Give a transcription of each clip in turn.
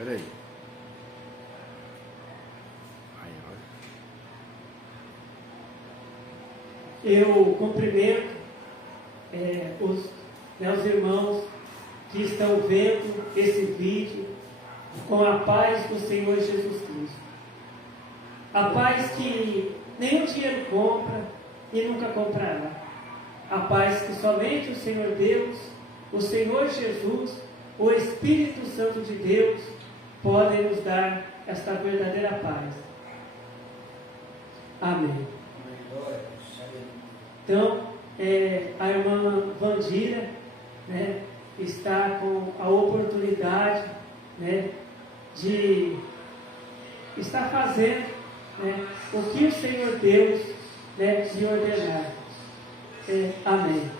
Peraí. Eu cumprimento os irmãos que estão vendo esse vídeo com a paz do Senhor Jesus Cristo. A paz que nenhum dinheiro compra e nunca comprará. A paz que somente o Senhor Deus, o Senhor Jesus, o Espírito Santo de Deus podem nos dar esta verdadeira paz. Amém. Então, a irmã Vandira, né, está com a oportunidade, né, de estar fazendo, né, o que o Senhor Deus, né, lhe ordenar. Amém.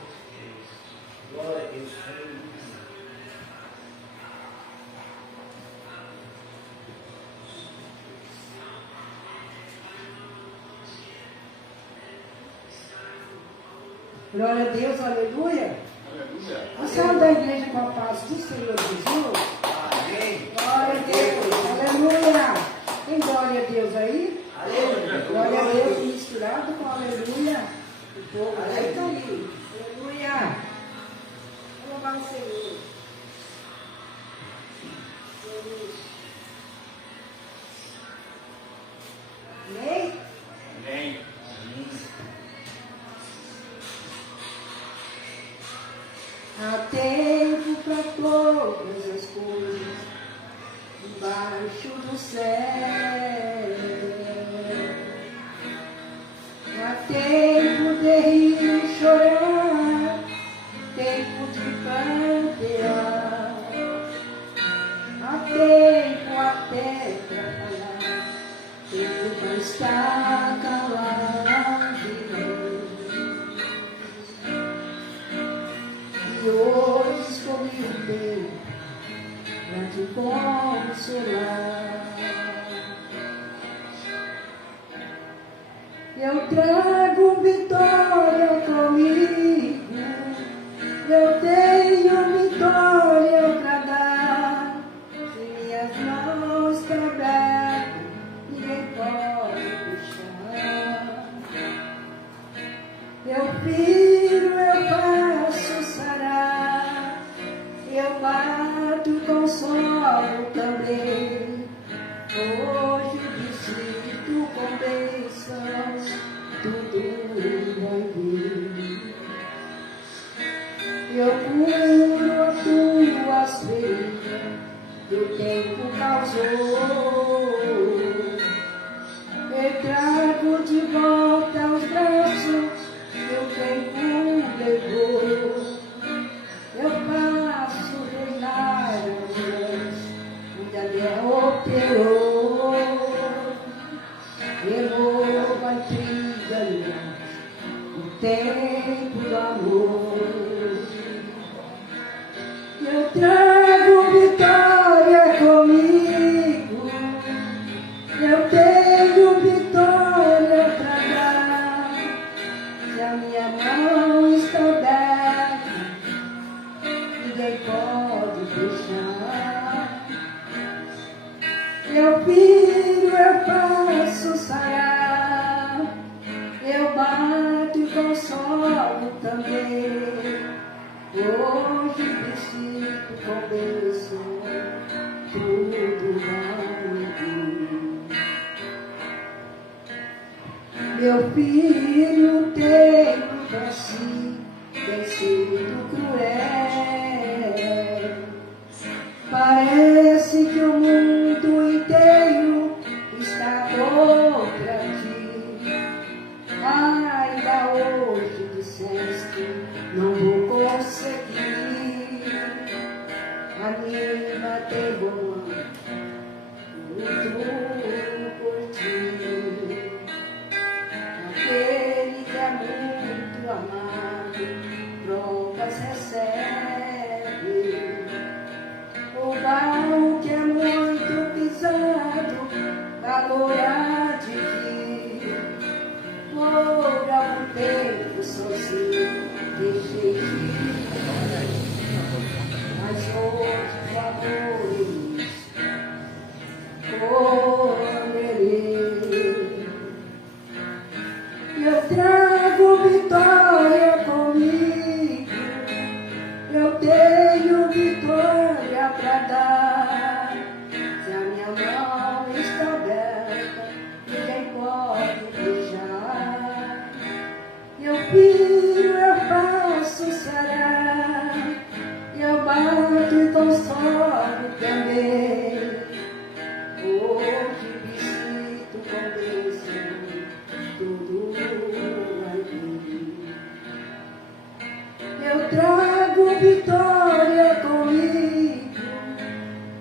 Glória a Deus. Glória a Deus, aleluia. A salve da igreja com a paz do Senhor Jesus. Amém. Glória a Deus, aleluia. Tem glória a Deus aí? Aleluia. Glória a Deus misturado com aleluia. O povo aí está ali. Aleluia. Vamos louvar o Senhor. Amém? Amém. Há tempo para todas as coisas embaixo do céu. Há tempo de rir e chorar, tempo de prantear. Há tempo até para falar, tempo para estar calado. E hoje escolhi o tempo para te consolar. Eu trago vitória comigo, eu tenho vitória para dar. Se minhas mãos estão abertas, ninguém pode puxar. Eu viro, eu faço sarar, eu bato, consolo também. Hoje visito com bênçãos, tudo vai vir. Eu curo as tuas feridas que o tempo causou. Eu trago de volta os braços que o tempo levou. Eu faço reinar as mãos onde a guerra operou. Remova a intriga, o tempo do amor. Eu trago vitória comigo, eu tenho vitória para dar. Se a minha mão está aberta, ninguém pode fechar. Eu viro, eu faço sarar, eu bato e consolo também. Hoje visito com bênção, tudo vai vir. Meu filho, o tempo para si tem sido cruel. Parece que o mundo inteiro está contra ti. Ainda hoje disseste, não vou conseguir. Anima-te, irmão, luto por ti. Aquele que é muito amado, provas recebe. O barro que é muito pisado, calor há de vir. Por algum tempo sozinho, deixei Eu trago vitória comigo,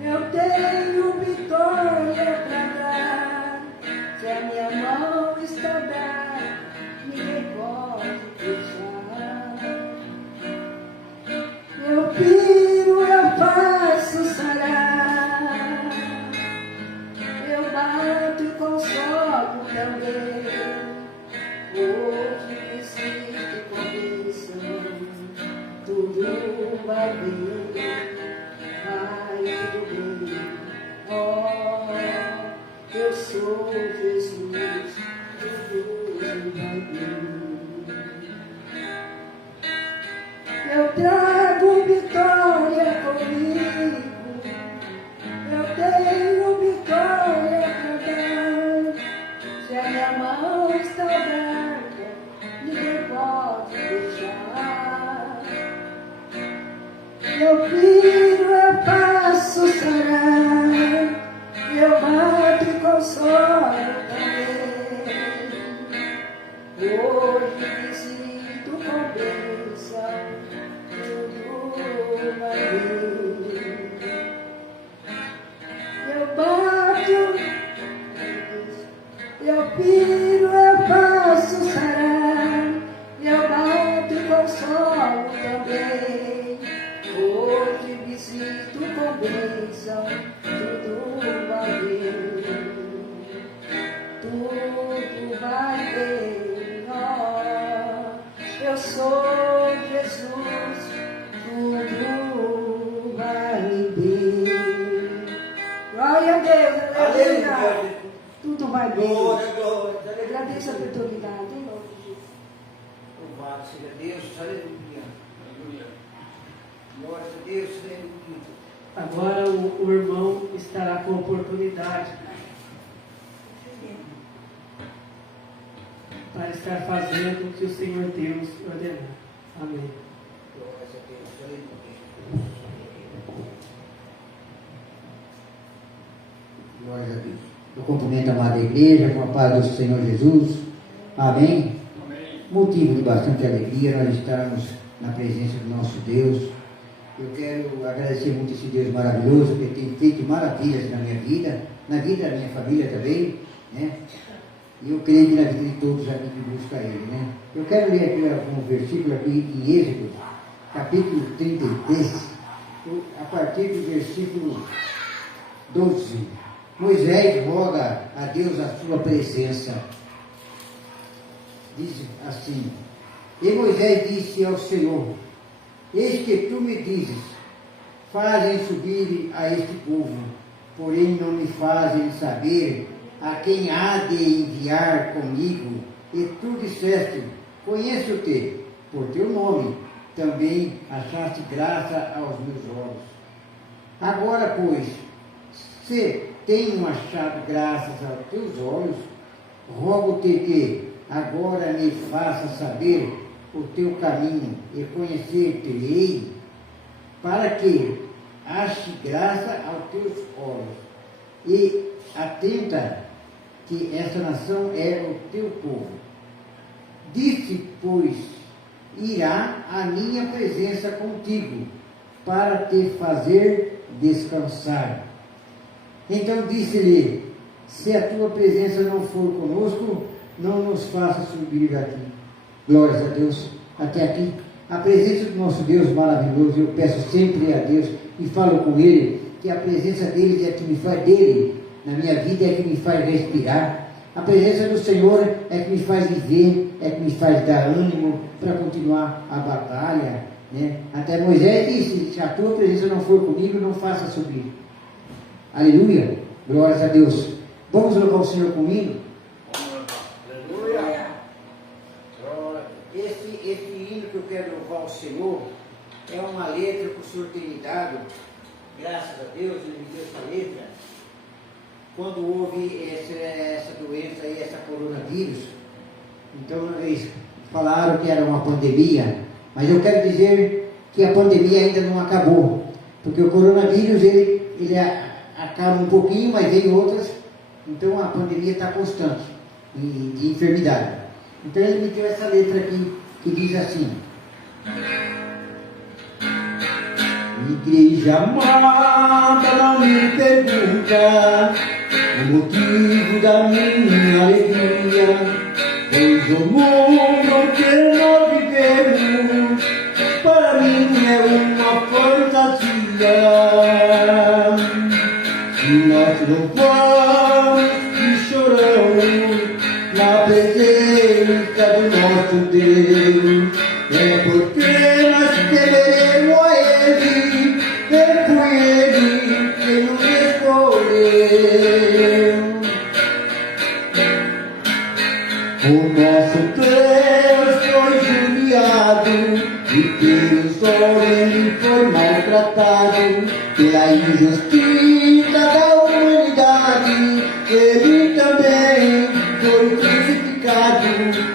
eu tenho vitória pra dar. Se a minha mão está aberta, ninguém pode fechar. Eu piro, eu faço sarar, eu bato e consolo também. Hoje me sinto condição, tudo vai bem, vai tudo bem. Oh, eu sou Jesus, tudo vai bem. Eu trago vitória comigo, eu tenho vitória pra dar. Se a minha mão está aberta, ninguém pode fechar. Eu viro, eu faço sarar, eu bato e consolo também. Hoje me sinto com bênção, tudo vai bem. Eu bato, eu piro, eu faço sarar, eu bato e consolo também. Hoje me sinto com bênção, tudo vai bem, tudo vai bem. Oh, eu sou Jesus, tudo vai bem. Glória a Deus, aleluia. Aleluia. Tudo vai bem. Glória, glória. Agradeço a oportunidade, em nome de Jesus. Louvado seja Deus, aleluia. Glória a Deus, aleluia. Agora o irmão estará com a oportunidade para estar fazendo o que o Senhor Deus ordenou. Amém. Glória a Deus, aleluia. Glória a Deus. Eu cumprimento a amada igreja com a paz do Senhor Jesus. Amém? Amém. Motivo de bastante alegria nós estarmos na presença do nosso Deus. Eu quero agradecer muito esse Deus maravilhoso que tem feito maravilhas na minha vida, na vida da minha família também, né? E eu creio que na vida de todos aqui que busca Ele, né? Eu quero ler aqui um versículo aqui em Êxodo, capítulo 33, a partir do versículo 12. Moisés roga a Deus a sua presença. Diz assim: e Moisés disse ao Senhor: eis que tu me dizes, fazem subir a este povo, porém não me fazem saber a quem há de enviar comigo. E tu disseste: conheço-te por teu nome, também achaste graça aos meus olhos. Agora, pois, se tenho achado graças aos teus olhos, rogo-te que agora me faça saber o teu caminho e conhecer-te-ei, para que ache graça aos teus olhos. E atenta que esta nação é o teu povo. Disse, pois, irá a minha presença contigo, para te fazer descansar. Então disse-lhe: se a tua presença não for conosco, não nos faça subir daqui. Glórias a Deus. Até aqui, a presença do nosso Deus maravilhoso, eu peço sempre a Deus e falo com Ele, que a presença dele é que me faz dele, na minha vida é que me faz respirar. A presença do Senhor é que me faz viver, é que me faz dar ânimo para continuar a batalha, né? Até Moisés disse: se a tua presença não for comigo, não faça subir. Aleluia, glórias a Deus. Vamos louvar o Senhor comigo? Aleluia. Glória. Esse hino que eu quero louvar o Senhor é uma letra que o Senhor tem me dado. Graças a Deus, Ele me deu essa letra. Quando houve essa doença aí, essa coronavírus, então eles falaram que era uma pandemia, mas eu quero dizer que a pandemia ainda não acabou, porque o coronavírus ele acaba um pouquinho, mas vem outras, então a pandemia está constante de enfermidade. Então ele me deu essa letra aqui que diz assim: Igreja amada, não me pergunta o motivo da minha alegria, pois o mundo que nós vivemos para mim é uma fantasia. E nós louvamos e choramos na presença do nosso Deus, é porque nós temeremos a Ele, e foi Ele quem nos escolheu. O nosso Deus foi judiado e pelos homens foi maltratado, pela injustiça da humanidade Ele também foi crucificado.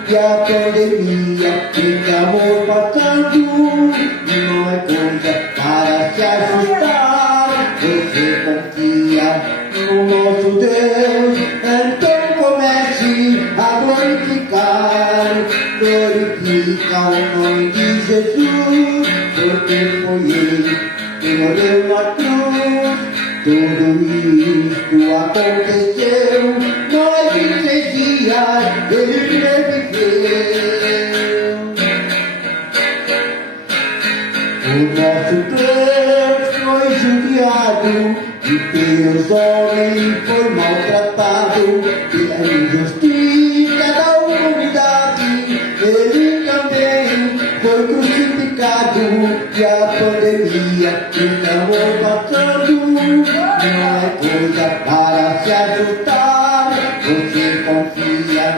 E a pandemia que amor passando não é coisa para se assustar. Você confia no nosso Deus, então comece a glorificar. Glorifica o nome de Jesus, porque foi Ele que morreu na cruz. Tudo isto aconteceu, mais de 3 dias Ele reviveu. O nosso Deus foi judiado e pelos homens foi maltratado, pela injustiça da humanidade Ele também foi crucificado. E a pandemia que estamos passando não é coisa para se assustar. Você confia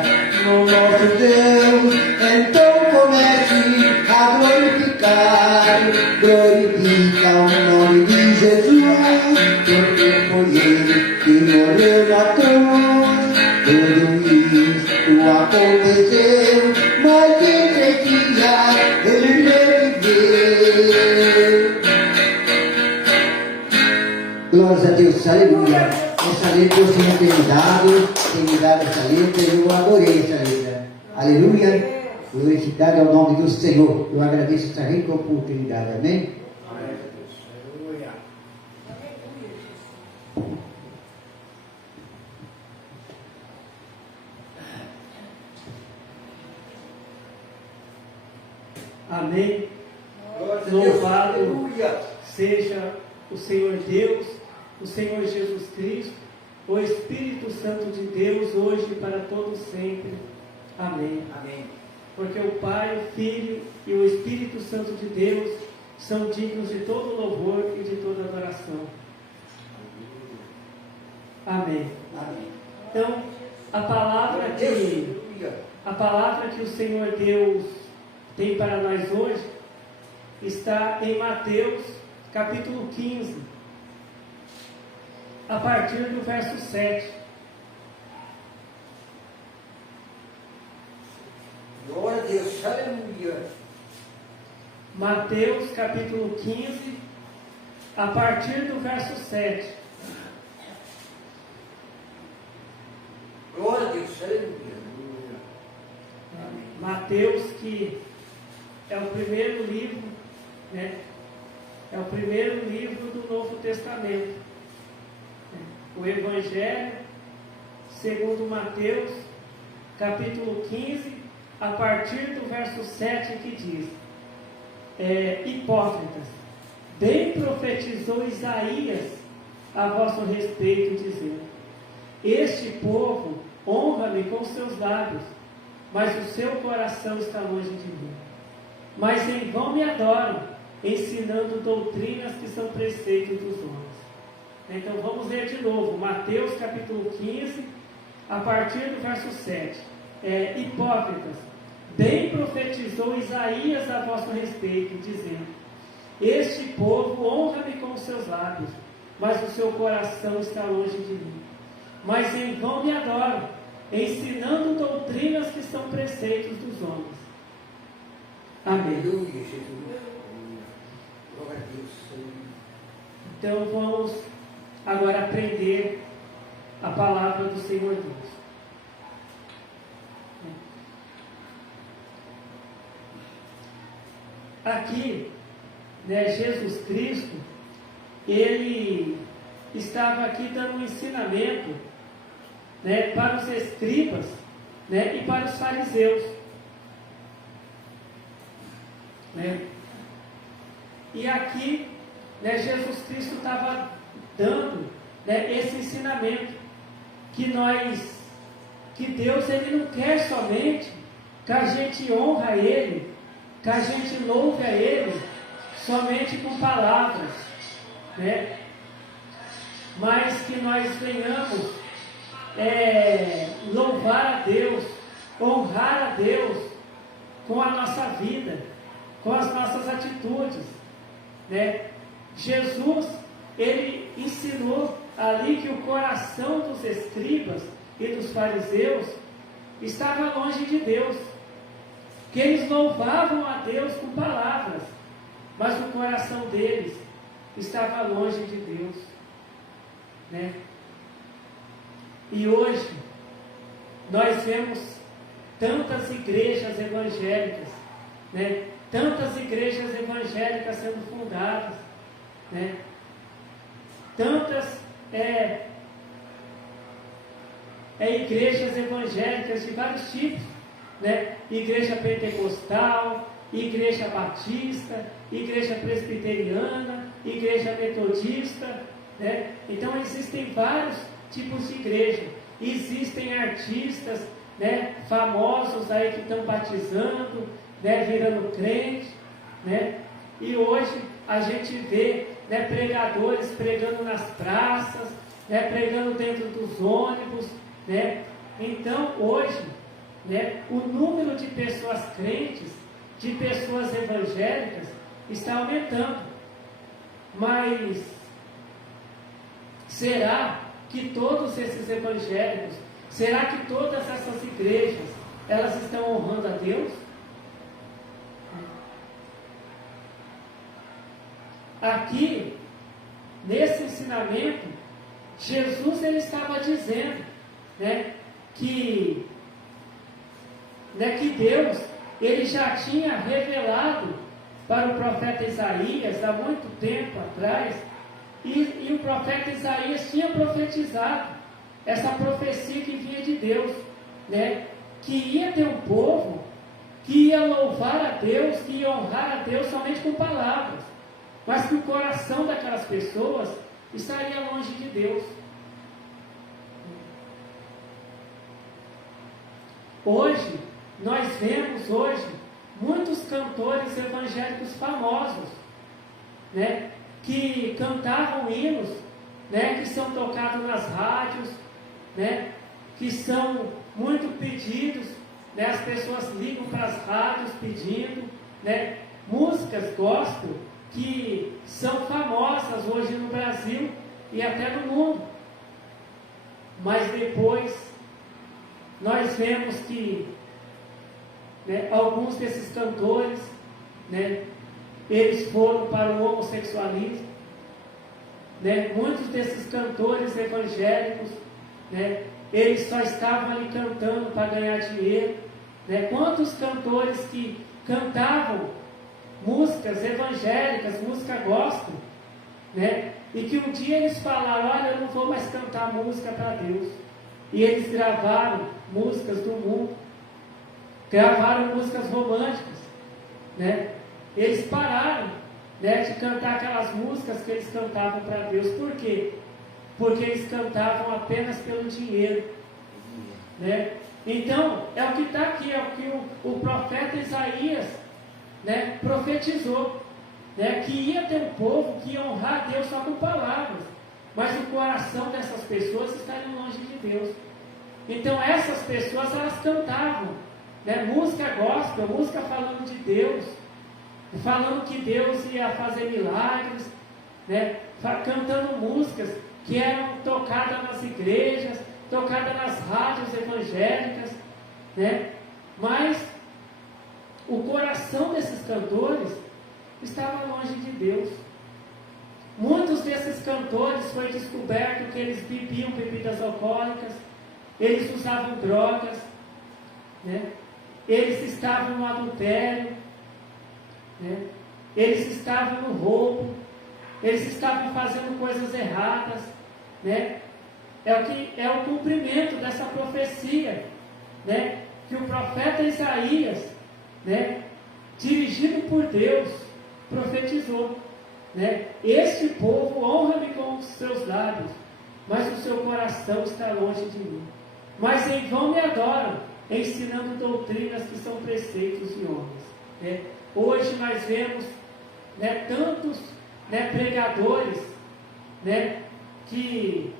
no nosso Deus, então comece a glorificar. Glorifica o nome de Jesus, porque foi Ele que morreu na cruz. Tudo isto aconteceu, mais de 3 dias Ele reviveu. Glórias a Deus, aleluia. Essa letra o Senhor tem me dado essa letra e eu adorei essa letra. Aleluia. Glorificado é o nome do Senhor. Eu agradeço essa rica oportunidade, amém? Aleluia. Amém. Glória a Deus. Louvado Aleluia. seja o Senhor Deus, o Senhor Jesus Cristo, o Espírito Santo de Deus, hoje e para todos sempre. Amém. Amém. Porque o Pai, o Filho e o Espírito Santo de Deus são dignos de todo louvor e de toda adoração. Amém. Amém. Então, a palavra que o Senhor Deus tem para nós hoje está em Mateus capítulo 15, a partir do verso 7. Glória a Deus, aleluia. Mateus capítulo 15, a partir do verso 7. Glória a Deus, aleluia. Mateus, que é o primeiro livro, né? É o primeiro livro do Novo Testamento. O Evangelho segundo Mateus, capítulo 15, a partir do verso 7, que diz: hipócritas, bem profetizou Isaías a vosso respeito, dizendo: este povo honra-me com seus lábios, mas o seu coração está longe de mim. Mas em vão me adoram, ensinando doutrinas que são preceitos dos homens. Então vamos ler de novo, Mateus capítulo 15, a partir do verso 7. Hipócritas, bem profetizou Isaías a vosso respeito, dizendo: este povo honra-me com os seus lábios, mas o seu coração está longe de mim. Mas em vão me adoram, ensinando doutrinas que são preceitos dos homens. Amém. Aleluia, Jesus. Glória a Deus. Então vamos agora aprender a palavra do Senhor Deus. Aqui, Jesus Cristo, ele estava aqui dando um ensinamento, né, para os escribas, né, e para os fariseus, né? E aqui, né, Jesus Cristo estava dando, né, esse ensinamento que Deus, ele não quer somente que a gente honra a Ele, que a gente louve a Ele somente com palavras, né? Mas que nós venhamos louvar a Deus, honrar a Deus com a nossa vida, com as nossas atitudes, né? Jesus, ele ensinou ali que o coração dos escribas e dos fariseus estava longe de Deus, que eles louvavam a Deus com palavras, mas o coração deles estava longe de Deus, né? E hoje nós vemos tantas igrejas evangélicas, né? Tantas igrejas evangélicas sendo fundadas, né? Tantas igrejas evangélicas de vários tipos, né? Igreja pentecostal, igreja batista, igreja presbiteriana, igreja metodista, né? Então existem vários tipos de igreja. Existem artistas, né, famosos aí que estão batizando, né, virando crente, né? E hoje a gente vê, né, pregadores pregando nas praças, né, pregando dentro dos ônibus, né? Então hoje, né, o número de pessoas crentes, de pessoas evangélicas está aumentando. Mas será que todos esses evangélicos, será que todas essas igrejas, elas estão honrando a Deus? Aqui, nesse ensinamento, Jesus, ele estava dizendo, né, que Deus, ele já tinha revelado para o profeta Isaías, há muito tempo atrás, e o profeta Isaías tinha profetizado essa profecia que vinha de Deus, né, que ia ter um povo que ia louvar a Deus, que ia honrar a Deus somente com palavras, mas que o coração daquelas pessoas estaria longe de Deus. Hoje, nós vemos muitos cantores evangélicos famosos, né, que cantavam hinos, né, que são tocados nas rádios, né, que são muito pedidos, né, as pessoas ligam para as rádios pedindo, né, músicas gospel que são famosas hoje no Brasil e até no mundo. Mas depois nós vemos que, né, alguns desses cantores, né, eles foram para o homossexualismo, né? Muitos desses cantores evangélicos, né, eles só estavam ali cantando para ganhar dinheiro, né? Quantos cantores que cantavam músicas evangélicas, música gospel, né, e que um dia eles falaram: olha, eu não vou mais cantar música para Deus, e eles gravaram músicas do mundo, gravaram músicas românticas, né? Eles pararam, né, de cantar aquelas músicas que eles cantavam para Deus. Por quê? Porque eles cantavam apenas pelo dinheiro, né? Então, é o que está aqui, é o que o profeta Isaías, né, profetizou, né, que ia ter um povo que ia honrar a Deus só com palavras, mas o coração dessas pessoas estaria longe de Deus. Então essas pessoas, elas cantavam, né, música gospel, música falando de Deus, falando que Deus ia fazer milagres, né, cantando músicas que eram tocadas nas igrejas, tocadas nas rádios evangélicas, né, mas o coração desses cantores estava longe de Deus. Muitos desses cantores foi descoberto que eles bebiam bebidas alcoólicas, eles usavam drogas, né? Eles estavam no adultério, né? Eles estavam no roubo, eles estavam fazendo coisas erradas, né? É o cumprimento dessa profecia, né? Que o profeta Isaías, né? Dirigido por Deus, profetizou, né? Este povo honra-me com os seus lábios, mas o seu coração está longe de mim. Mas em vão me adoram, ensinando doutrinas que são preceitos de homens. Né? Hoje nós vemos, né, tantos, né, pregadores, né, que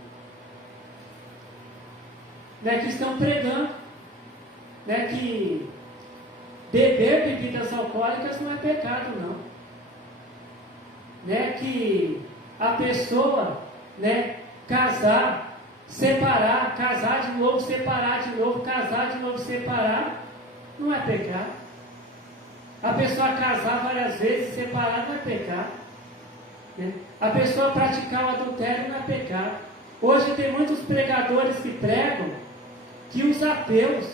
estão pregando, né, que beber bebidas alcoólicas não é pecado, não. Né, que a pessoa, né, casar, separar, casar de novo, separar de novo, casar de novo, separar, não é pecado. A pessoa casar várias vezes, separar, não é pecado. Né? A pessoa praticar o adultério não é pecado. Hoje tem muitos pregadores que pregam que os ateus,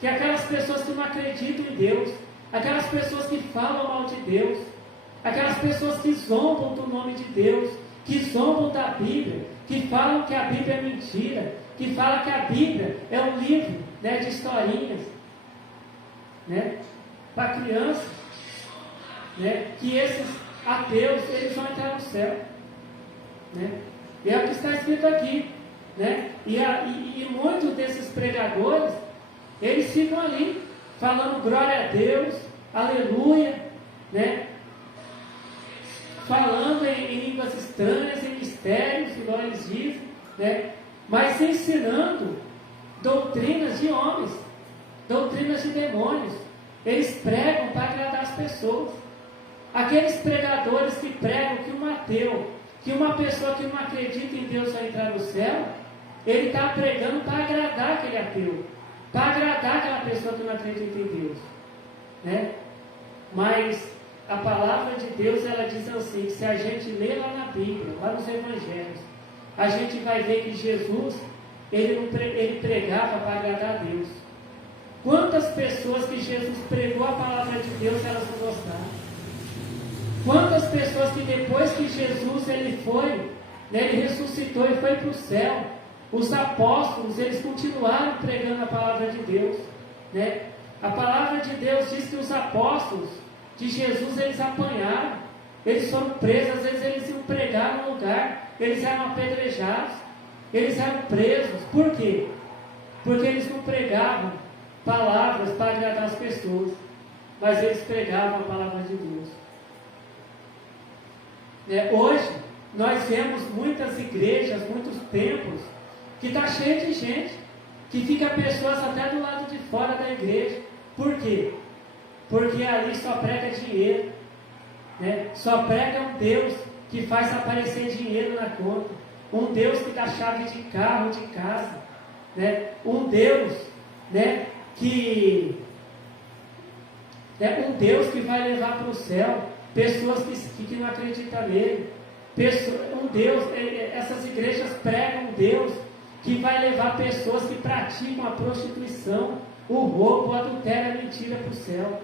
que aquelas pessoas que não acreditam em Deus, aquelas pessoas que falam mal de Deus, aquelas pessoas que zombam do nome de Deus, que zombam da Bíblia, que falam que a Bíblia é mentira, que falam que a Bíblia é um livro, né, de historinhas, né, para criança, né, que esses ateus, eles vão entrar no céu, né, e é o que está escrito aqui, né, e muitos desses pregadores, eles ficam ali, falando glória a Deus, aleluia, né, falando em línguas estranhas, em mistérios, igual eles dizem, né? Mas ensinando doutrinas de homens, doutrinas de demônios. Eles pregam para agradar as pessoas. Aqueles pregadores que pregam que um ateu, que uma pessoa que não acredita em Deus vai entrar no céu, ele está pregando para agradar aquele ateu, para agradar aquela pessoa que não acredita em Deus, né? Mas a palavra de Deus, ela diz assim, que se a gente ler lá na Bíblia, lá nos Evangelhos, a gente vai ver que Jesus, ele pregava para agradar a Deus. Quantas pessoas que Jesus pregou a palavra de Deus, elas não gostaram? Quantas pessoas que depois que Jesus, ele foi, né, ele ressuscitou e foi para o céu, os apóstolos, eles continuaram pregando a palavra de Deus, né? A palavra de Deus diz que os apóstolos de Jesus, eles apanharam, eles foram presos, às vezes eles iam pregar no lugar, eles eram apedrejados, eles eram presos. Por quê? Porque eles não pregavam palavras para agradar as pessoas, mas eles pregavam a palavra de Deus. Hoje, nós vemos muitas igrejas, muitos templos, que está cheio de gente, que fica pessoas até do lado de fora da igreja. Por quê? Porque ali só prega dinheiro, né? Só prega um Deus que faz aparecer dinheiro na conta, um Deus que dá chave de carro, de casa, né? Um Deus, né, um Deus que vai levar para o céu pessoas que não acreditam nele, um Deus, essas igrejas pregam um Deus que vai levar pessoas que praticam a prostituição, o roubo, o adultério, a mentira para o céu.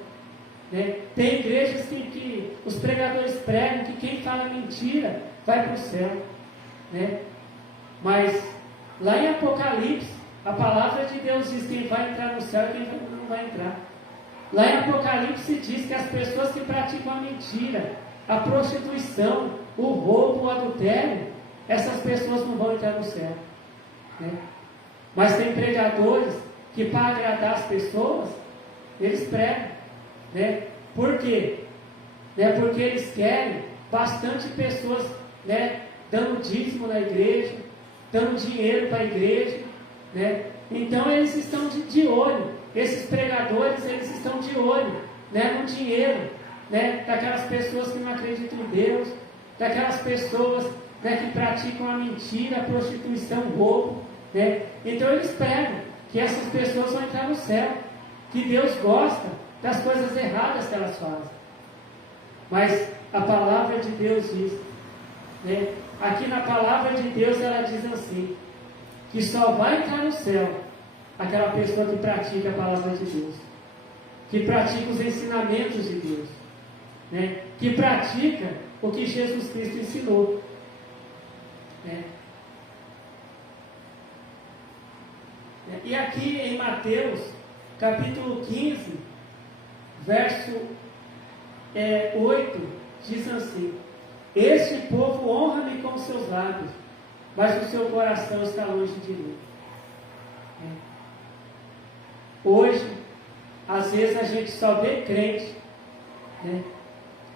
Né? Tem igrejas que os pregadores pregam que quem fala mentira vai para o céu, né? Mas lá em Apocalipse, a palavra de Deus diz quem vai entrar no céu e quem não vai entrar. Lá em Apocalipse diz que as pessoas que praticam a mentira, a prostituição, o roubo, o adultério, essas pessoas não vão entrar no céu, né? Mas tem pregadores que, para agradar as pessoas, eles pregam, né? Por quê? Porque eles querem bastante pessoas, né, dando dízimo na igreja, dando dinheiro para a igreja, né? Então eles estão de olho, esses pregadores, eles estão de olho, né, no dinheiro, né, daquelas pessoas que não acreditam em Deus, daquelas pessoas, né, que praticam a mentira, a prostituição, o roubo, né? Então eles pregam que essas pessoas vão entrar no céu, que Deus gosta das coisas erradas que elas fazem. Mas a palavra de Deus diz, né, aqui na palavra de Deus ela diz assim, que só vai entrar no céu aquela pessoa que pratica a palavra de Deus, que pratica os ensinamentos de Deus, né, que pratica o que Jesus Cristo ensinou. Né? E aqui em Mateus, capítulo 15, verso 8, diz assim: este povo honra-me com seus lábios, mas o seu coração está longe de mim. Hoje, às vezes a gente só vê crente, né,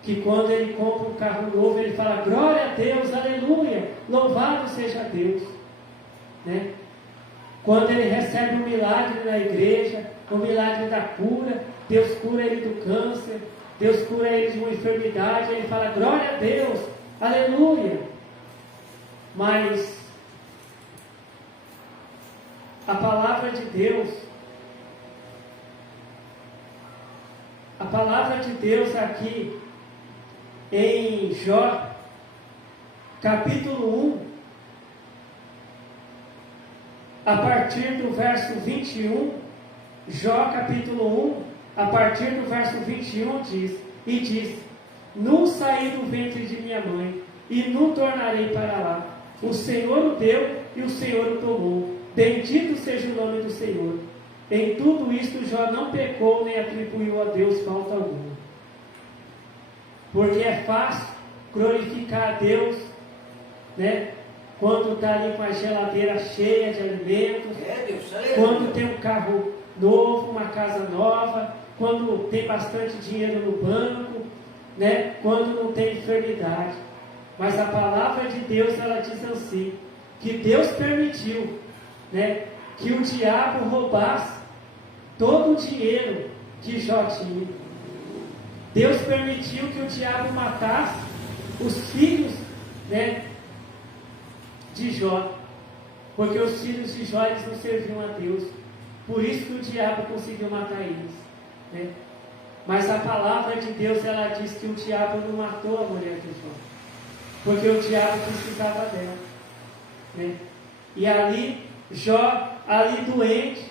que quando ele compra um carro novo, ele fala glória a Deus, aleluia, louvado seja Deus. Né? Quando ele recebe um milagre na igreja, o milagre da cura, Deus cura ele do câncer, Deus cura ele de uma enfermidade, ele fala glória a Deus, aleluia. Mas a palavra de Deus aqui em Jó, capítulo 1, a partir do verso 21, Jó capítulo 1, a partir do verso 21 diz, nu saí do ventre de minha mãe, e nu tornarei para lá. O Senhor o deu e o Senhor o tomou. Bendito seja o nome do Senhor. Em tudo isto Jó não pecou, nem atribuiu a Deus falta alguma. Porque é fácil glorificar a Deus, né? Quando está ali com a geladeira cheia de alimentos, quando tem um carro novo, uma casa nova, quando tem bastante dinheiro no banco, né? Quando não tem enfermidade. Mas a palavra de Deus, ela diz assim, que Deus permitiu, né, que o diabo roubasse todo o dinheiro que Jó tinha. Deus permitiu que o diabo matasse os filhos, né, de Jó, porque os filhos de Jó eles não serviam a Deus, por isso que o diabo conseguiu matar eles, né? Mas a palavra de Deus, ela diz que o diabo não matou a mulher de Jó, porque o diabo precisava dela, né? E ali Jó, ali doente,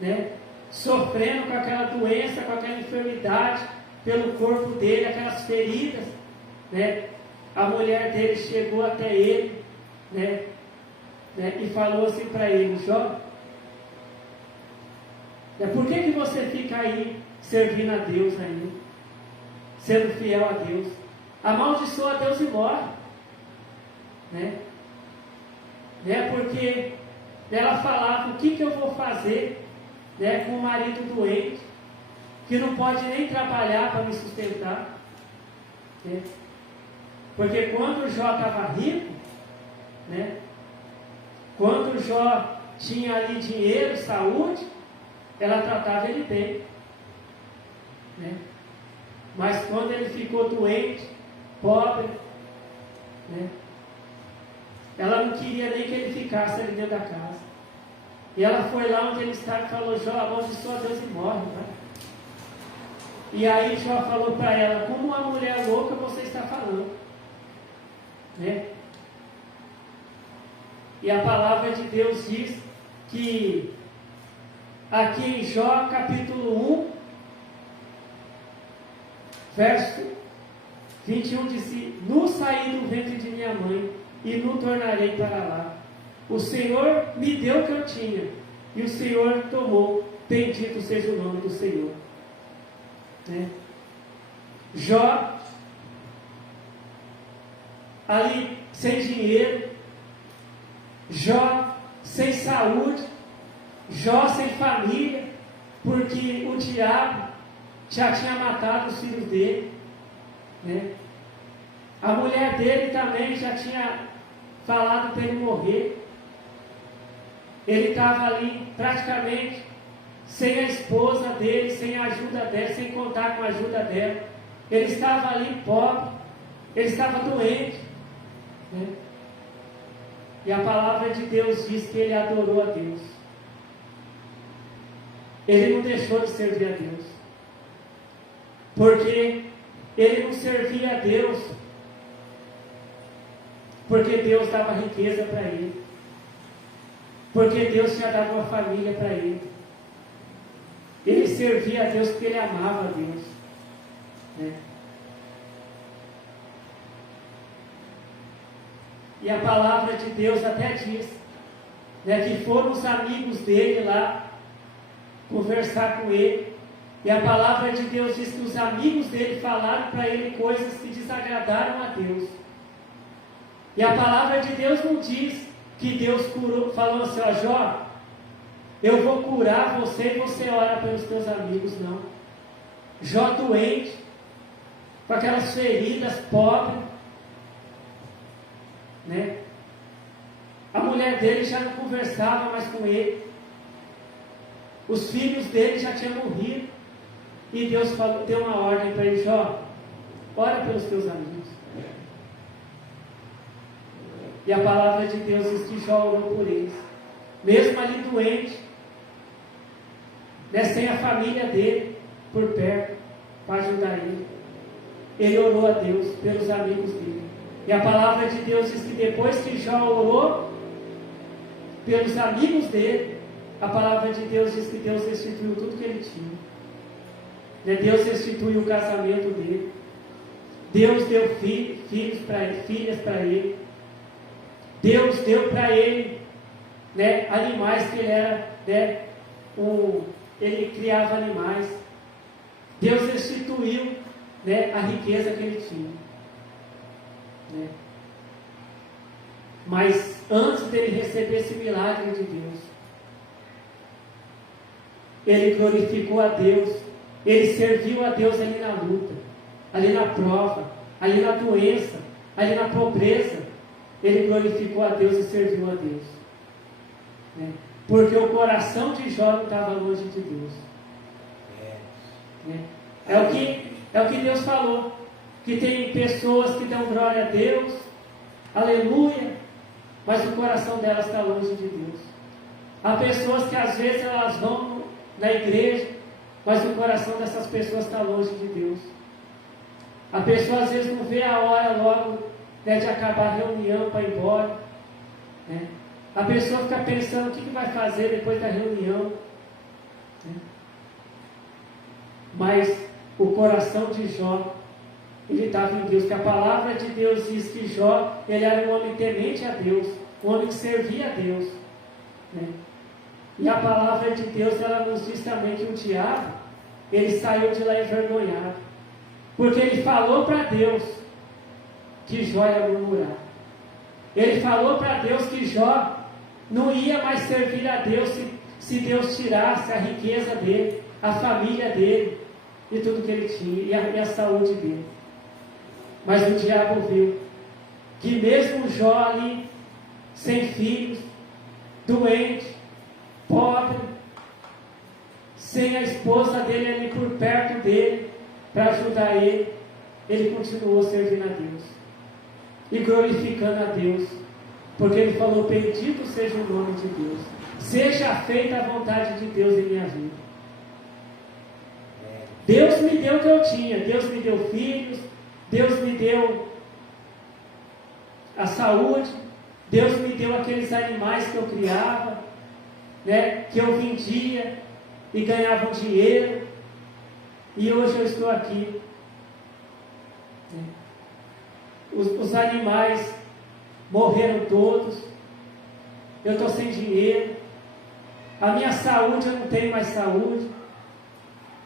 né, sofrendo com aquela doença, com aquela enfermidade pelo corpo dele, aquelas feridas, né? A mulher dele chegou até ele, né, e falou assim para ele: Jó, por que você fica aí servindo a Deus ainda, sendo fiel a Deus? Amaldiçoa a Deus e morre, né? Porque ela falava: o que eu vou fazer, né, com o marido doente, que não pode nem trabalhar para me sustentar, né? Porque quando Jó estava rico, né, quando Jó tinha ali dinheiro, saúde, ela tratava ele bem, né? Mas quando ele ficou doente, pobre, né, ela não queria nem que ele ficasse ali dentro da casa. E ela foi lá onde ele estava e falou: Jó, amaldiçoa Deus e morre, né? E aí Jó falou para ela: como uma mulher louca você está falando, né? E a palavra de Deus diz que aqui em Jó capítulo 1, verso 21 disse: nu saí do ventre de minha mãe, e nu tornarei para lá. O Senhor me deu o que eu tinha, e o Senhor tomou. Bendito seja o nome do Senhor, né? Jó ali sem dinheiro, Jó sem saúde, Jó sem família, porque o diabo já tinha matado os filhos dele, né? A mulher dele também já tinha falado para ele morrer. Ele estava ali praticamente sem a esposa dele, sem a ajuda dela, sem contar com a ajuda dela. Ele estava ali pobre, ele estava doente, né? E a palavra de Deus diz que ele adorou a Deus. Ele não deixou de servir a Deus, porque ele não servia a Deus porque Deus dava riqueza para ele, porque Deus tinha dado uma família para ele. Ele servia a Deus porque ele amava a Deus, né? E a palavra de Deus até diz, né, que foram os amigos dele lá conversar com ele. E a palavra de Deus diz que os amigos dele falaram para ele coisas que desagradaram a Deus. E a palavra de Deus não diz que Deus curou, falou assim: ó Jó, eu vou curar você e você ora pelos teus amigos. Não. Jó doente, com aquelas feridas, pobre, né? A mulher dele já não conversava mais com ele. Os filhos dele já tinham morrido. E Deus deu uma ordem para ele: Jó, ora pelos teus amigos. E a palavra de Deus diz que Jó orou por eles. Mesmo ali doente, né, sem a família dele por perto, para ajudar ele. Ele orou a Deus pelos amigos dele. E a palavra de Deus diz que depois que Jó orou pelos amigos dele, a palavra de Deus diz que Deus restituiu tudo que ele tinha. Deus restituiu o casamento dele. Deus deu filhos para ele, filhas para ele. Deus deu para ele, né, animais que ele era, né, ele criava animais. Deus restituiu, né, a riqueza que ele tinha. Né? Mas antes dele receber esse milagre de Deus, ele glorificou a Deus, ele serviu a Deus ali na luta, ali na prova, ali na doença, ali na pobreza. Ele glorificou a Deus e serviu a Deus. Né? Porque o coração de Jó não estava longe de Deus. Né? É o que Deus falou. Que tem pessoas que dão glória a Deus, aleluia, mas o coração delas está longe de Deus. Há pessoas que às vezes elas vão na igreja, mas o coração dessas pessoas está longe de Deus. A pessoa às vezes não vê a hora logo, né, de acabar a reunião para ir embora. Né? A pessoa fica pensando o que vai fazer depois da reunião. Né? Mas o coração de Jó, ele estava em Deus, que a palavra de Deus diz que Jó, ele era um homem temente a Deus, um homem que servia a Deus. Né? E a palavra de Deus, ela nos diz também que o diabo, ele saiu de lá envergonhado, porque ele falou para Deus que Jó ia murmurar. Ele falou para Deus que Jó não ia mais servir a Deus se Deus tirasse a riqueza dele, a família dele, e tudo que ele tinha, e a saúde dele. Mas o diabo viu que mesmo Jó ali, sem filhos, doente, pobre, sem a esposa dele ali por perto dele, para ajudar ele continuou servindo a Deus e glorificando a Deus, porque ele falou: bendito seja o nome de Deus, seja feita a vontade de Deus em minha vida. Deus me deu o que eu tinha, Deus me deu filhos, Deus me deu a saúde, Deus me deu aqueles animais que eu criava, né, que eu vendia e ganhava um dinheiro, e hoje eu estou aqui. Os animais morreram todos, eu estou sem dinheiro, a minha saúde, eu não tenho mais saúde,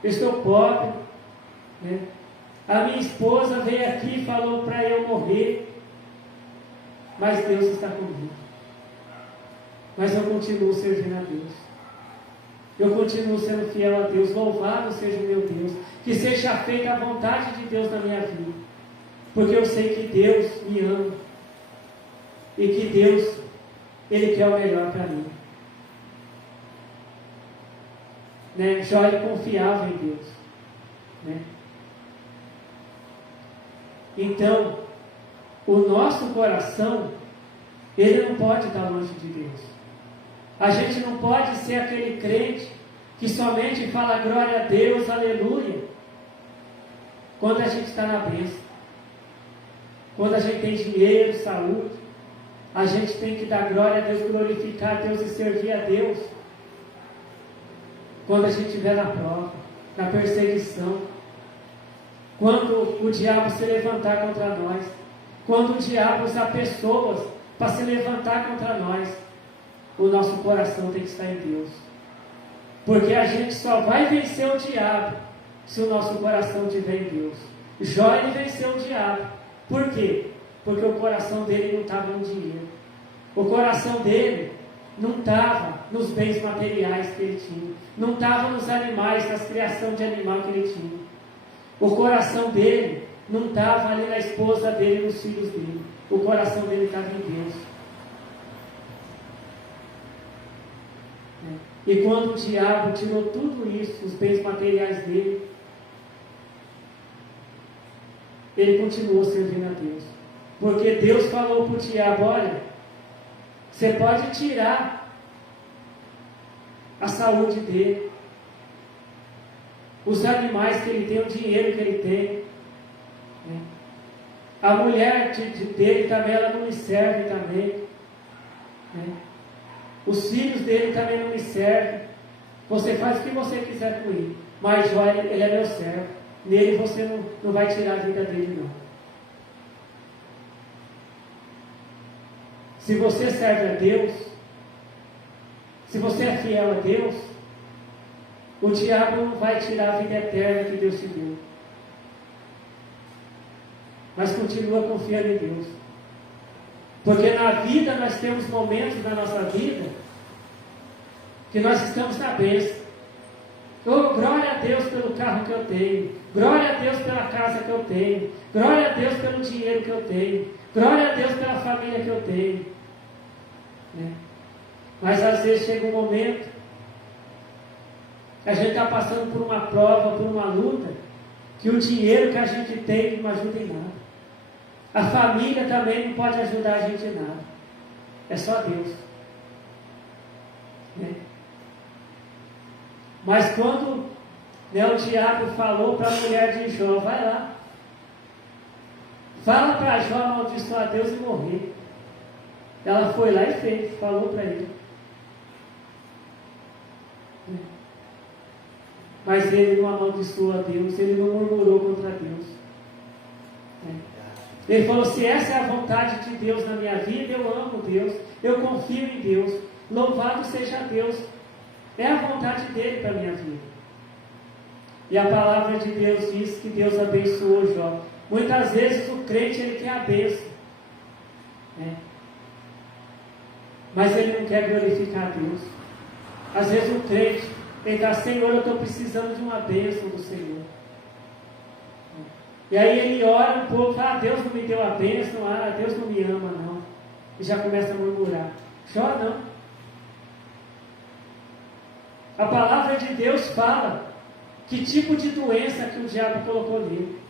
eu estou pobre. Né? A minha esposa veio aqui e falou para eu morrer, mas Deus está comigo. Mas eu continuo servindo a Deus. Eu continuo sendo fiel a Deus. Louvado seja o meu Deus. Que seja feita a vontade de Deus na minha vida. Porque eu sei que Deus me ama. E que Deus, Ele quer o melhor para mim. Né? Jó, ele confiava em Deus. Né? Então, o nosso coração, ele não pode estar longe de Deus. A gente não pode ser aquele crente que somente fala glória a Deus, aleluia, quando a gente está na bênção. Quando a gente tem dinheiro, saúde, a gente tem que dar glória a Deus, glorificar a Deus e servir a Deus. Quando a gente estiver na prova, na perseguição, quando o diabo se levantar contra nós, quando o diabo usar pessoas para se levantar contra nós, o nosso coração tem que estar em Deus. Porque a gente só vai vencer o diabo se o nosso coração estiver em Deus. Jó, ele venceu o diabo. Por quê? Porque o coração dele não estava no dinheiro. O coração dele não estava nos bens materiais que ele tinha. Não estava nos animais, nas criações de animal que ele tinha. O coração dele não estava ali na esposa dele, nos filhos dele. O coração dele estava em Deus. E quando o diabo tirou tudo isso, os bens materiais dele, ele continuou servindo a Deus. Porque Deus falou para o diabo: olha, você pode tirar a saúde dele, os animais que ele tem, o dinheiro que ele tem, né? A mulher dele também, ela não me serve também, né? Os filhos dele também não me servem. Você faz o que você quiser com ele, mas Jó, ele é meu servo. Nele você não vai tirar a vida dele, não. Se você serve a Deus, se você é fiel a Deus, o diabo não vai tirar a vida eterna que Deus te deu. Mas continua confiando em Deus. Porque na vida nós temos momentos na nossa vida que nós estamos na bênção. Oh, glória a Deus pelo carro que eu tenho. Glória a Deus pela casa que eu tenho. Glória a Deus pelo dinheiro que eu tenho. Glória a Deus pela família que eu tenho. Né? Mas às vezes chega um momento que a gente está passando por uma prova, por uma luta, que o dinheiro que a gente tem não ajuda em nada. A família também não pode ajudar a gente em nada. É só Deus. Né? Mas quando, né, o diabo falou para a mulher de Jó: vai lá, fala para Jó amaldiçoar a Deus e morrer. Ela foi lá e fez, falou para ele. Mas ele não amaldiçoou a Deus, ele não murmurou contra Deus. Ele falou: se essa é a vontade de Deus na minha vida, eu amo Deus, eu confio em Deus, louvado seja Deus, é a vontade dele para a minha vida. E a palavra de Deus diz que Deus abençoou Jó. Muitas vezes o crente, ele quer a bênção, né? Mas ele não quer glorificar a Deus. Às vezes o crente, ele está: Senhor, eu estou precisando de uma bênção do Senhor. E aí ele ora um pouco, fala: Deus não me deu a bênção, Deus não me ama, não. E já começa a murmurar. Jó não. A palavra de Deus fala que tipo de doença que o diabo colocou nele.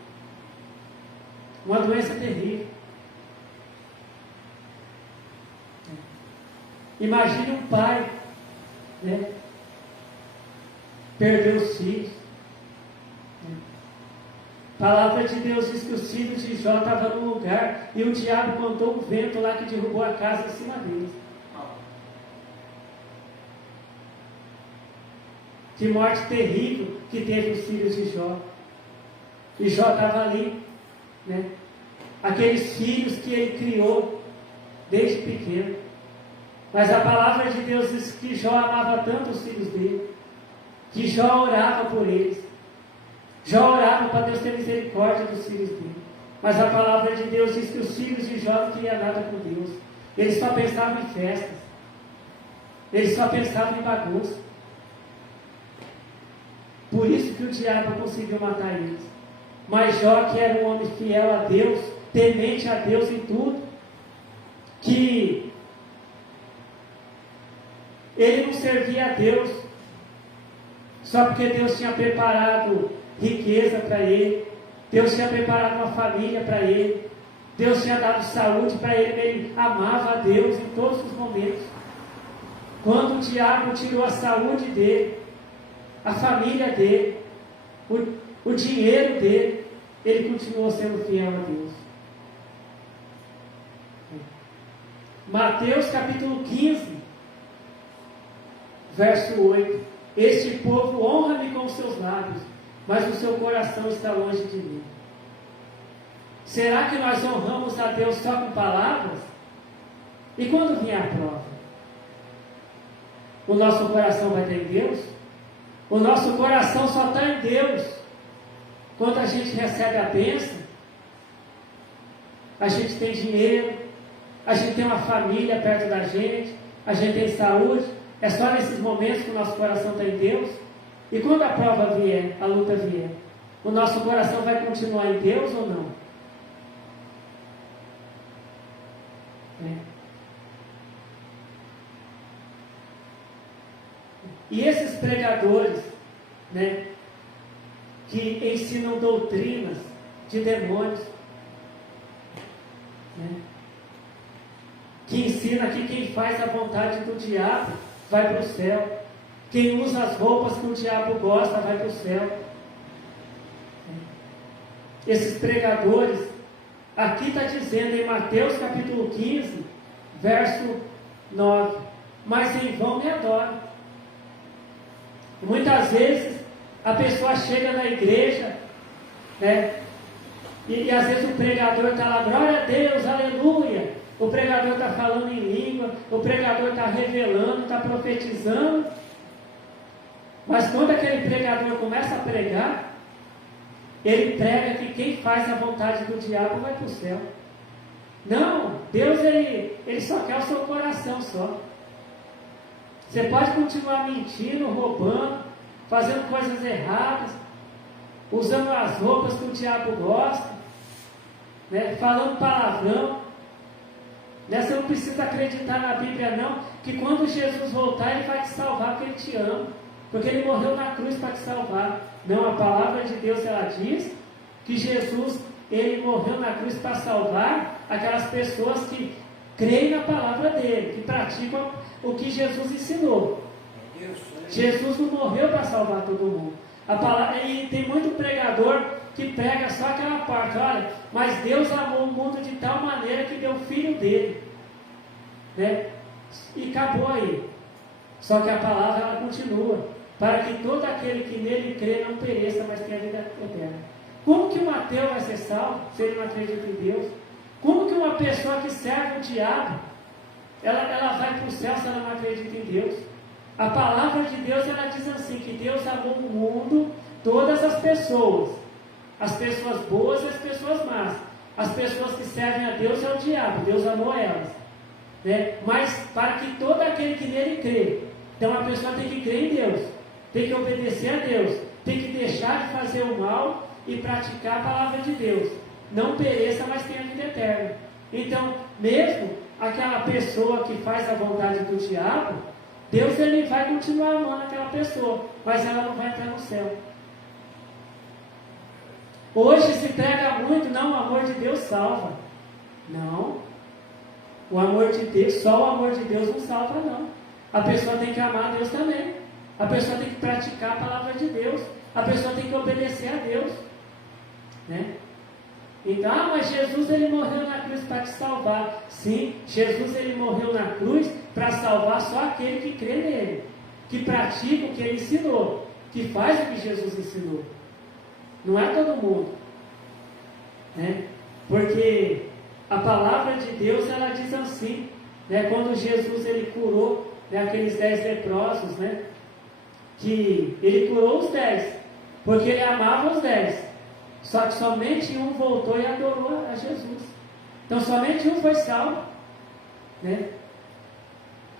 Uma doença terrível. Imagine um pai, né, perder os filhos. A palavra de Deus diz que os filhos de Jó estavam num lugar e o diabo mandou um vento lá que derrubou a casa em cima deles. Que morte terrível que teve os filhos de Jó. E Jó estava ali, né? Aqueles filhos que ele criou desde pequeno. Mas a palavra de Deus diz que Jó amava tanto os filhos dele, que Jó orava por eles. Jó orava para Deus ter misericórdia dos filhos dele. Mas a palavra de Deus diz que os filhos de Jó não queriam nada com Deus. Eles só pensavam em festas. Eles só pensavam em bagunça. Por isso que o diabo conseguiu matar eles. Mas Jó, que era um homem fiel a Deus, temente a Deus em tudo, que ele não servia a Deus só porque Deus tinha preparado riqueza para ele, Deus tinha preparado uma família para ele, Deus tinha dado saúde para ele, ele amava a Deus em todos os momentos. Quando o diabo tirou a saúde dele, a família dele, o dinheiro dele, ele continuou sendo fiel a Deus. Mateus capítulo 15, verso 8: este povo honra-me com os seus lábios, mas o seu coração está longe de mim. Será que nós honramos a Deus só com palavras? E quando vier a prova? O nosso coração vai estar em Deus? O nosso coração só está em Deus quando a gente recebe a bênção, a gente tem dinheiro, a gente tem uma família perto da gente, a gente tem saúde. É só nesses momentos que o nosso coração está em Deus. E quando a prova vier, a luta vier, o nosso coração vai continuar em Deus ou não? E esses pregadores, né, que ensinam doutrinas de demônios, né, que ensina que quem faz a vontade do diabo vai para o céu, quem usa as roupas que o diabo gosta vai para o céu. Esses pregadores, aqui está dizendo em Mateus capítulo 15, verso 9, mas em vão me adoram. Muitas vezes a pessoa chega na igreja, né, e às vezes o pregador está lá, glória a Deus, aleluia. O pregador está falando em língua, o pregador está revelando, está profetizando. Mas quando aquele pregador começa a pregar, ele prega que quem faz a vontade do diabo vai para o céu. Não, Deus ele só quer o seu coração só. Você pode continuar mentindo, roubando, fazendo coisas erradas, usando as roupas que o diabo gosta, né, falando palavrão. Você não precisa acreditar na Bíblia não, que quando Jesus voltar ele vai te salvar porque ele te ama, porque ele morreu na cruz para te salvar. Não, a palavra de Deus ela diz que Jesus ele morreu na cruz para salvar aquelas pessoas que creem na palavra dele, que praticam o que Jesus ensinou. Jesus não morreu para salvar todo mundo. A palavra, e tem muito pregador que prega só aquela parte, olha, mas Deus amou o mundo de tal maneira que deu o filho dele, né? E acabou aí. Só que a palavra ela continua, para que todo aquele que nele crê não pereça, mas tenha vida eterna. Como que um ateu vai ser salvo se ele não acredita em Deus? Como que uma pessoa que serve o diabo ela vai para o céu se ela não acredita em Deus? A palavra de Deus ela diz assim, que Deus amou o mundo, todas as pessoas boas e as pessoas más. As pessoas que servem a Deus é o diabo, Deus amou elas, né? Mas para que todo aquele que nele crê, então a pessoa tem que crer em Deus, tem que obedecer a Deus, tem que deixar de fazer o mal e praticar a palavra de Deus, não pereça, mas tenha vida eterna. Então, mesmo aquela pessoa que faz a vontade do diabo, Deus ele vai continuar amando aquela pessoa, mas ela não vai entrar no céu. Hoje se prega muito, não, o amor de Deus salva. Não, o amor de Deus, só o amor de Deus não salva não. A pessoa tem que amar a Deus também. A pessoa tem que praticar a palavra de Deus. A pessoa tem que obedecer a Deus, né? Então, mas Jesus ele morreu na cruz para te salvar. Sim, Jesus ele morreu na cruz para salvar só aquele que crê nele, que pratica o que ele ensinou, que faz o que Jesus ensinou. Não é todo mundo, né? Porque a palavra de Deus ela diz assim, né? Quando Jesus ele curou, né, aqueles 10 leprosos, né? Que ele curou os 10, porque ele amava os 10. Só que somente um voltou e adorou a Jesus. Então somente um foi salvo, né?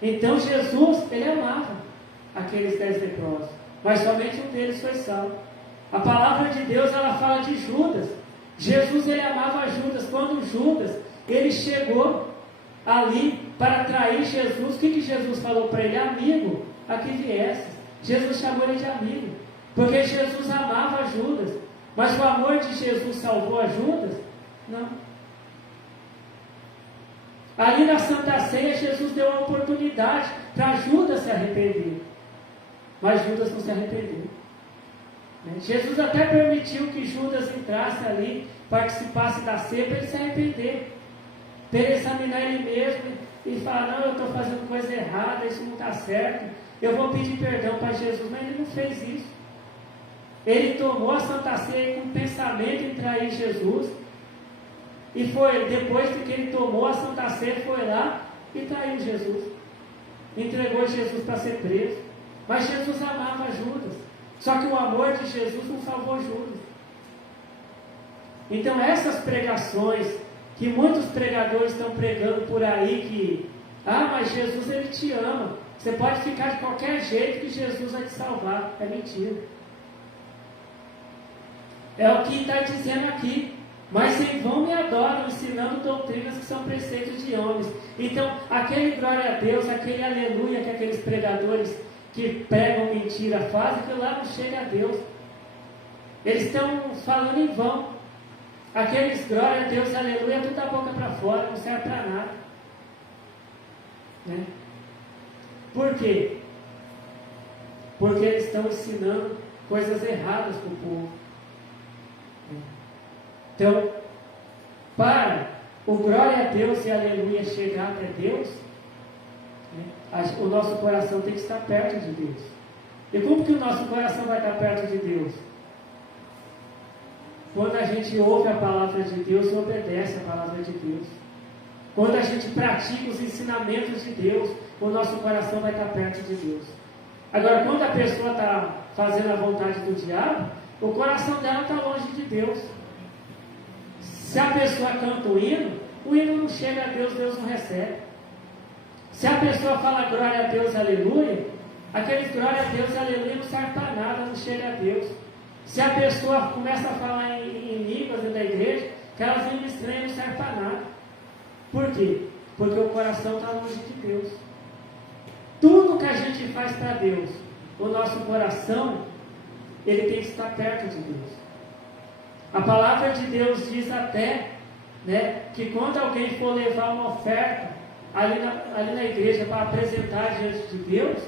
Então Jesus, ele amava aqueles 10 leprosos, mas somente um deles foi salvo. A palavra de Deus, ela fala de Judas. Jesus, ele amava Judas. Quando Judas, ele chegou ali para trair Jesus, o que Jesus falou para ele? Amigo, aqui viesse. Jesus chamou ele de amigo, porque Jesus amava Judas. Mas o amor de Jesus salvou a Judas? Não. Ali na Santa Ceia, Jesus deu uma oportunidade para Judas se arrepender. Mas Judas não se arrependeu. Jesus até permitiu que Judas entrasse ali, participasse da ceia, para ele se arrepender, para ele examinar ele mesmo e falar, não, eu estou fazendo coisa errada, isso não está certo, eu vou pedir perdão para Jesus. Mas ele não fez isso. Ele tomou a Santa Ceia com pensamento em trair Jesus, e foi depois que ele tomou a Santa Ceia, foi lá e traiu Jesus. Entregou Jesus para ser preso. Mas Jesus amava Judas. Só que o amor de Jesus não salvou Judas. Então essas pregações que muitos pregadores estão pregando por aí que, mas Jesus ele te ama. Você pode ficar de qualquer jeito que Jesus vai te salvar. É mentira. É o que está dizendo aqui. Mas em vão me adoram, ensinando doutrinas que são preceitos de homens. Então, aquele glória a Deus, aquele aleluia que aqueles pregadores que pregam mentira fazem, aquilo lá não chega a Deus. Eles estão falando em vão. Aqueles glória a Deus, aleluia, tudo da boca para fora, não serve para nada. Né? Por quê? Porque eles estão ensinando coisas erradas para o povo. Então, para o glória a Deus e aleluia chegar até Deus, o nosso coração tem que estar perto de Deus. E como que o nosso coração vai estar perto de Deus? Quando a gente ouve a palavra de Deus e obedece a palavra de Deus. Quando a gente pratica os ensinamentos de Deus, o nosso coração vai estar perto de Deus. Agora, quando a pessoa está fazendo a vontade do diabo, o coração dela está longe de Deus. Se a pessoa canta o hino não chega a Deus, Deus não recebe. Se a pessoa fala glória a Deus, aleluia, aqueles glória a Deus, aleluia não serve para nada, não chega a Deus. Se a pessoa começa a falar em línguas dentro da igreja, aquelas línguas estranhas não servem para nada. Por quê? Porque o coração está longe de Deus. Tudo que a gente faz para Deus, o nosso coração, ele tem que estar perto de Deus. A palavra de Deus diz até, que quando alguém for levar uma oferta ali na igreja para apresentar diante de Deus,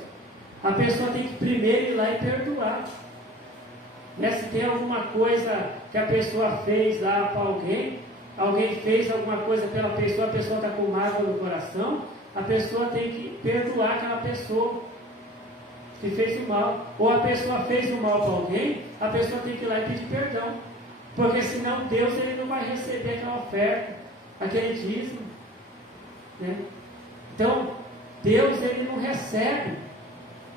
a pessoa tem que primeiro ir lá e perdoar. Se tem alguma coisa que a pessoa fez lá para alguém fez alguma coisa pela pessoa, a pessoa está com mágoa no coração, a pessoa tem que perdoar aquela pessoa que fez o mal. Ou a pessoa fez o mal para alguém, a pessoa tem que ir lá e pedir perdão. Porque senão Deus ele não vai receber aquela oferta, aquele dízimo. Então, Deus ele não recebe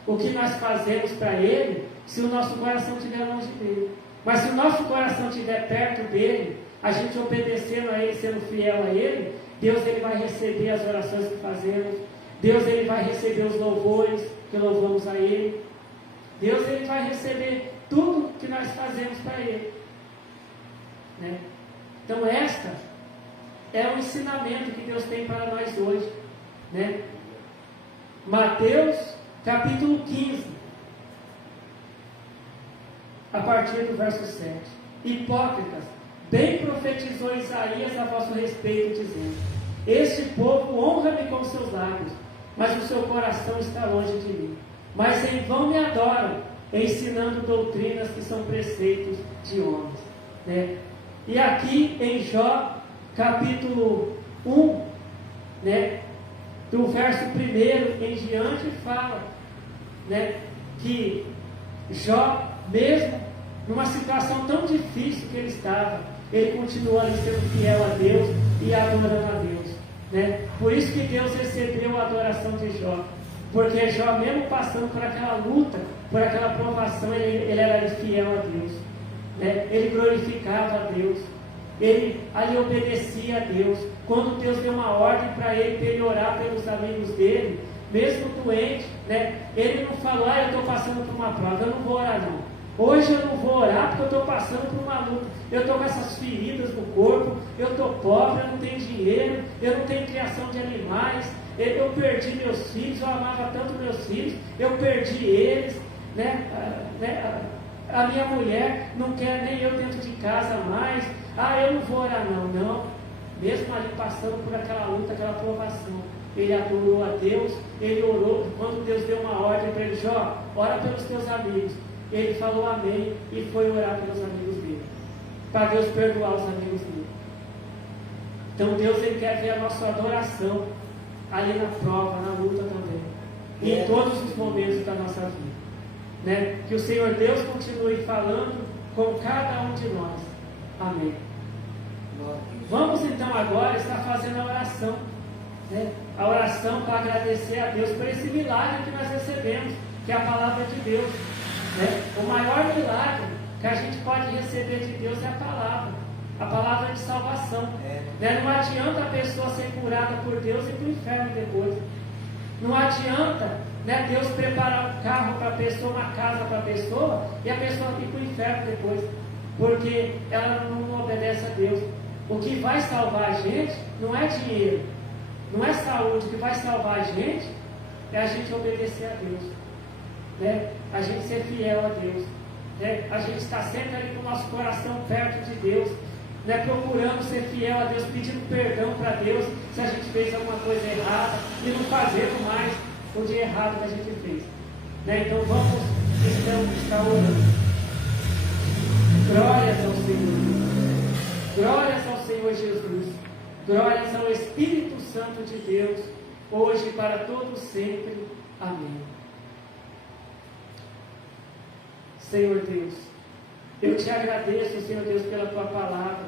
o que nós fazemos para Ele se o nosso coração estiver longe dele. Mas se o nosso coração estiver perto dele, a gente obedecendo a Ele, sendo fiel a Ele, Deus ele vai receber as orações que fazemos, Deus ele vai receber os louvores que louvamos a Ele, Deus ele vai receber tudo que nós fazemos para Ele. Então esta é o ensinamento que Deus tem para nós hoje. Mateus capítulo 15, a partir do verso 7. Hipócritas, bem profetizou Isaías a vosso respeito, dizendo: este povo honra-me com seus lábios, mas o seu coração está longe de mim. Mas em vão me adoram, ensinando doutrinas que são preceitos de homens. E aqui em Jó, capítulo 1, do verso 1 em diante, fala que Jó, mesmo numa situação tão difícil que ele estava, ele continuou ali sendo fiel a Deus e adorando a Deus. Por isso que Deus recebeu a adoração de Jó, porque Jó, mesmo passando por aquela luta, por aquela provação, ele era fiel a Deus. Ele glorificava a Deus, ele ali obedecia a Deus. Quando Deus deu uma ordem para ele orar pelos amigos dele, mesmo doente, ele não falou: eu estou passando por uma prova, eu não vou orar não. Hoje eu não vou orar porque eu estou passando por uma luta, eu estou com essas feridas no corpo, eu estou pobre, eu não tenho dinheiro, eu não tenho criação de animais, eu perdi meus filhos, eu amava tanto meus filhos, eu perdi eles, a minha mulher não quer nem eu dentro de casa mais, eu não vou orar não. Mesmo ali passando por aquela luta, aquela provação, ele adorou a Deus, ele orou. Quando Deus deu uma ordem para ele: Jó, ora pelos teus amigos, ele falou amém e foi orar pelos amigos dele, para Deus perdoar os amigos dele. Então Deus ele quer ver a nossa adoração ali na prova, na luta também, em todos os momentos da nossa vida. Que o Senhor Deus continue falando com cada um de nós. Amém. Vamos então agora estar fazendo a oração. né, a oração para agradecer a Deus por esse milagre que nós recebemos, que é a palavra de Deus. Né? O maior milagre que a gente pode receber de Deus é a palavra de salvação. Né? Não adianta a pessoa ser curada por Deus e ir para o inferno depois. Não adianta, né, Deus preparar um carro para a pessoa, uma casa para a pessoa, e a pessoa ir para o inferno depois, porque ela não obedece a Deus. O que vai salvar a gente não é dinheiro, não é saúde. O que vai salvar a gente é a gente obedecer a Deus, né? A gente ser fiel a Deus, né? A gente estar sempre ali com o nosso coração perto de Deus, né? Procurando ser fiel a Deus, pedindo perdão para Deus se a gente fez alguma coisa errada e não fazendo mais o de errado que a gente fez, né? Então vamos estar orando. Glórias ao Senhor. Glórias ao Senhor Jesus, glórias ao Espírito Santo de Deus, hoje e para todos sempre. Amém. Senhor Deus, eu te agradeço, Senhor Deus, pela tua palavra,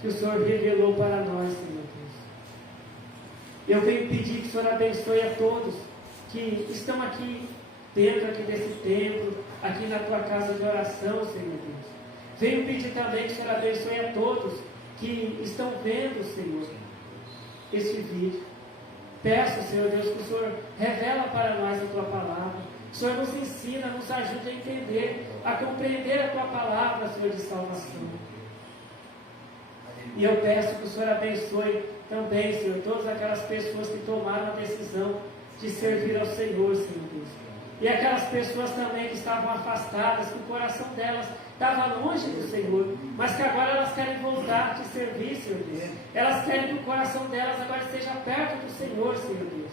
que o Senhor revelou para nós, Senhor Deus. Eu venho pedir que o Senhor abençoe a todos que estão aqui dentro desse templo, aqui na tua casa de oração, Senhor Deus. Venho pedir também que o Senhor abençoe a todos que estão vendo, Senhor, este vídeo. Peço, Senhor Deus, que o Senhor revela para nós a tua palavra. Que o Senhor nos ensina, nos ajude a entender, a compreender a tua palavra, Senhor, de salvação. E eu peço que o Senhor abençoe também, Senhor, todas aquelas pessoas que tomaram a decisão de servir ao Senhor, Senhor Deus. E aquelas pessoas também que estavam afastadas, que o coração delas estava longe do Senhor, mas que agora elas querem voltar a te servir, Senhor Deus. Elas querem que o coração delas agora esteja perto do Senhor, Senhor Deus.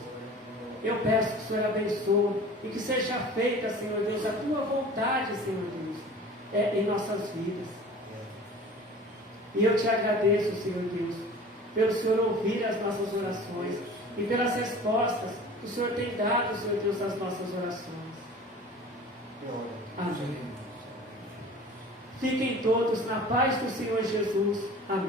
Eu peço que o Senhor abençoe e que seja feita, Senhor Deus, a tua vontade, Senhor Deus, em nossas vidas. E eu te agradeço, Senhor Deus, pelo Senhor ouvir as nossas orações e pelas respostas que o Senhor tem dado, Senhor Deus, às nossas orações. Amém. Fiquem todos na paz do Senhor Jesus. Amém.